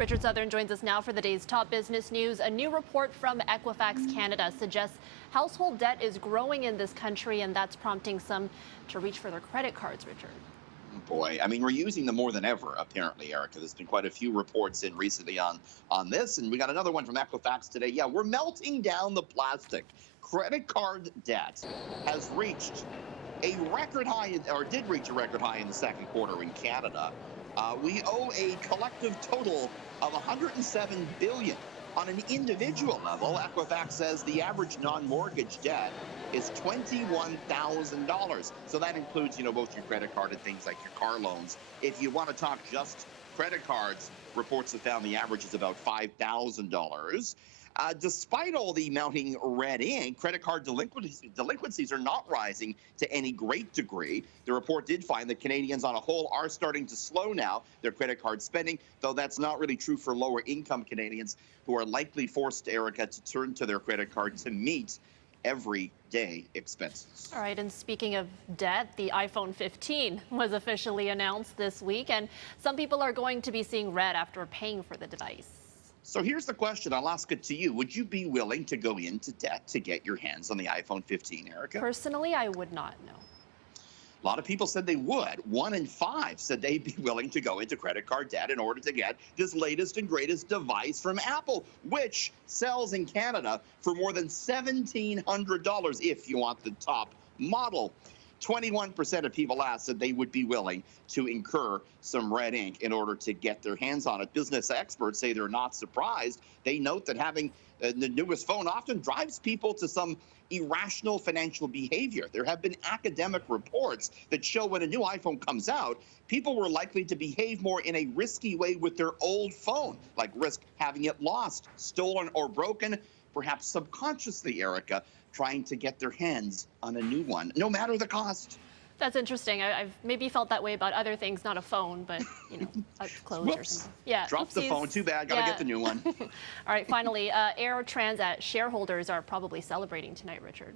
Richard Southern joins us now for the day's top business news. A new report from Equifax Canada suggests household debt is growing in this country, and that's prompting some to reach for their credit cards, Richard. Boy, I mean, we're using them more than ever, apparently, Erica. There's been quite a few reports in recently on this, and we got another one from Equifax today. Yeah, we're melting down the plastic. Credit card debt has reached a record high, or did reach a record high in the second quarter in Canada. We owe a collective total of $107 billion. On an individual level, Equifax says the average non-mortgage debt is $21,000. So that includes, both your credit card and things like your car loans. If you want to talk just credit cards, reports have found the average is about $5,000. Despite all the mounting red ink, credit card delinquencies are not rising to any great degree. The report did find that Canadians on a whole are starting to slow now their credit card spending, though that's not really true for lower income Canadians who are likely forced, Erica, to turn to their credit card to meet everyday expenses. All right, and speaking of debt, the iPhone 15 was officially announced this week, and some people are going to be seeing red after paying for the device. So here's the question. I'll ask it to you. Would you be willing to go into debt to get your hands on the iPhone 15, Erica? Personally, I would not, no. A lot of people said they would. 1 in 5 said they'd be willing to go into credit card debt in order to get this latest and greatest device from Apple, which sells in Canada for more than $1,700 if you want the top model. 21% of people asked said they would be willing to incur some red ink in order to get their hands on it. Business experts say they're not surprised. They note that having the newest phone often drives people to some irrational financial behavior. There have been academic reports that show when a new iPhone comes out, people were likely to behave more in a risky way with their old phone, like risk having it lost, stolen, or broken, perhaps subconsciously, Erica, trying to get their hands on a new one, no matter the cost. That's interesting. I've maybe felt that way about other things, not a phone, but, clothes or something. Yeah. Dropped the phone. Too bad. Got to get the new one. All right, finally, Air Transat shareholders are probably celebrating tonight, Richard.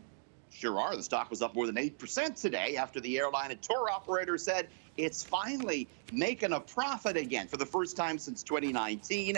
Sure are. The stock was up more than 8% today after the airline and tour operator said it's finally making a profit again for the first time since 2019.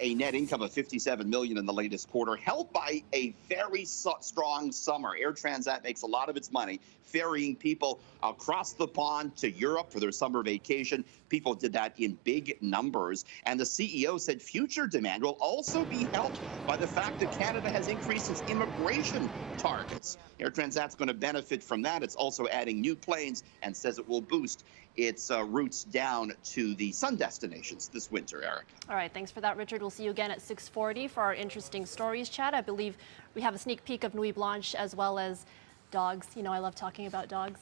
A net income of $57 million in the latest quarter, helped by a very strong summer. Air Transat makes a lot of its money ferrying people across the pond to Europe for their summer vacation. People did that in big numbers. And the CEO said future demand will also be helped by the fact that Canada has increased its immigration targets. Air Transat's going to benefit from that. It's also adding new planes and says it will boost its routes down to the sun destinations this winter, Eric. All right, thanks for that, Richard. We'll see you again at 6:40 for our interesting stories chat. I believe we have a sneak peek of Nuit Blanche as well as dogs. I love talking about dogs.